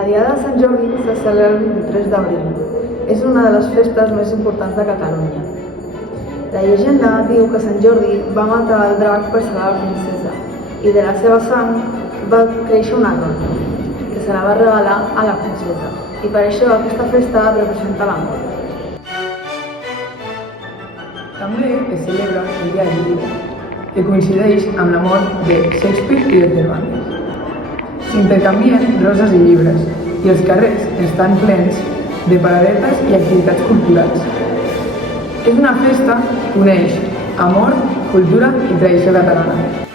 La Diada de Sant Jordi se celebra el 23 d'abril. És una de les festes més importants de Catalunya. La llegenda diu que Sant Jordi va matar el drac per salvar la princesa i de la seva sang va créixer una dona, que se la va regalar a la princesa, i per això aquesta festa representa l'amor. També es celebra el Dia del Llibre, que coincideix amb la mort de Shakespeare i de Cervantes. S'intercanvien roses i llibres, i els carrers estan plens de paradetes i activitats culturals. És una festa que uneix amor, cultura i tradició catalana.